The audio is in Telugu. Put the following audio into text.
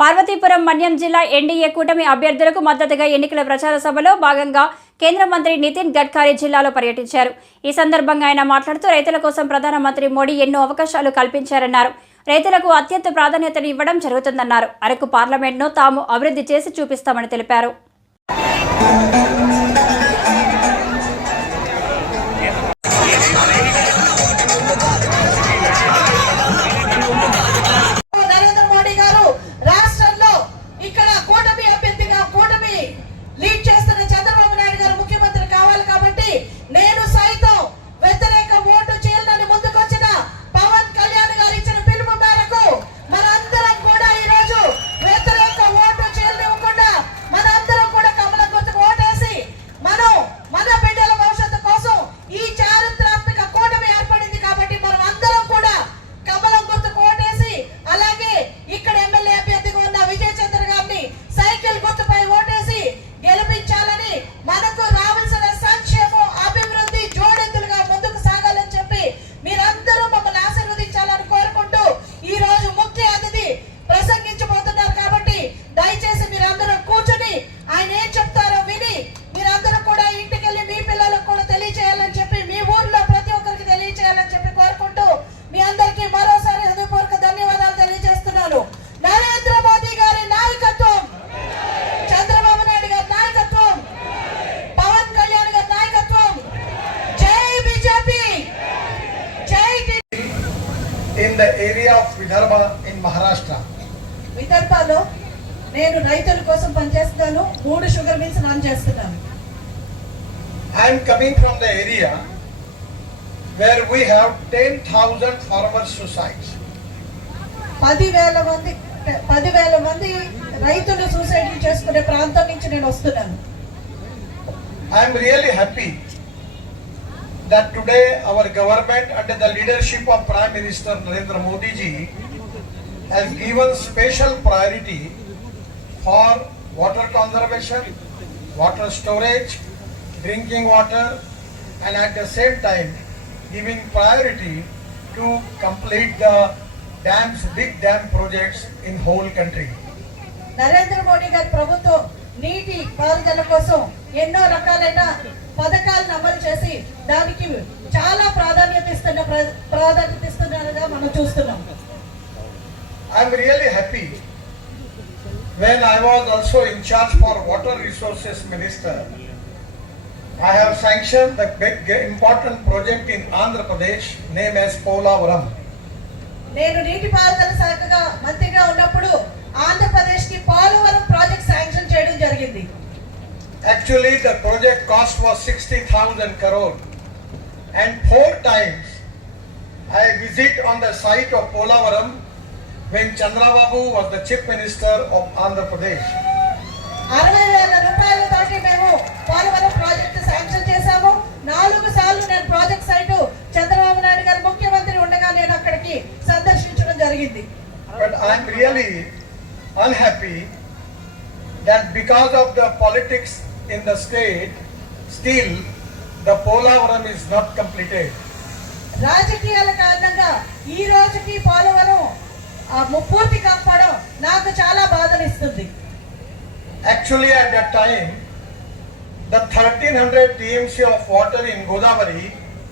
పార్వతీపురం మన్యం జిల్లా ఎన్డీఏ కూటమి అభ్యర్థులకు మద్దతుగా ఎన్నికల ప్రచార సభలో భాగంగా కేంద్ర మంత్రి నితిన్ గడ్కరీ జిల్లాలో పర్యటించారు. ఈ సందర్భంగా ఆయన మాట్లాడుతూ రైతుల కోసం ప్రధానమంత్రి మోడీ ఎన్నో అవకాశాలు కల్పించారన్నారు. రైతులకు అత్యంత ప్రాధాన్యతను ఇవ్వడం జరుగుతుందన్నారు. అరకు పార్లమెంట్ను తాము అభివృద్ధి చేసి చూపిస్తామని తెలిపారు. In the area of Vidarbha in Maharashtra. విదర్భలో నేను రైతుల కోసం పనిచేస్తాను. 3 షుగర్ మిల్స్ రన్ చేస్తున్నాను. I am coming from the area where we have 10,000 farmer suicides. 10,000 మంది రైతులు సూసైడ్ చేసుకునే ప్రాంతం నుంచి నేను వస్తున్నాను. I am really happy that today our government under the leadership of Prime Minister Narendra Modi ji has given special priority for water conservation, water storage, drinking water, and at the same time giving priority to complete the dams, big dam projects in whole country. Narendra Modi గారి ప్రభుత్వం నీటి పారుదల కోసం ఎన్నో రకాలైన పథకాలను అమలు చేసి దానికి చాలా ప్రాధాన్యత ఇస్తున్నారుగా మనం చూస్తున్నాం. I am really happy when I was also in charge for water resources minister. I have sanctioned the big important project in Andhra Pradesh named as Polavaram. నేను నీటిపారుదల శాఖగా మంత్రిగా ఉన్నప్పుడు ఆంధ్రప్రదేశ్ కి పోలవరం ప్రాజెక్ట్ శాంక్షన్ చేయడం జరిగింది. Actually the project cost was 60,000 crore and 4 times I visit on the site of Polavaram when Chandrababu was the chief minister of Andhra Pradesh. 60,000 రూపాయలతోటి మేము పోలవరం ప్రాజెక్ట్ శాంక్షన్ చేశాము. 4 సార్లు నేను ప్రాజెక్ట్ సైట్ చంద్రబాబు నాయుడు గారు ముఖ్యమంత్రి ఉండగా నేను అక్కడికి సందర్శించడం జరిగింది. But I am really unhappy that because of the politics in the state still the Polavaram is not completed. రాజకీయాల కారణంగా ఈ రోజుకి పోలవరం పూర్తి కాకపోవడం నాకు చాలా బాధనిస్తుంది. Actually at that time the 1300 TMC of water in Godavari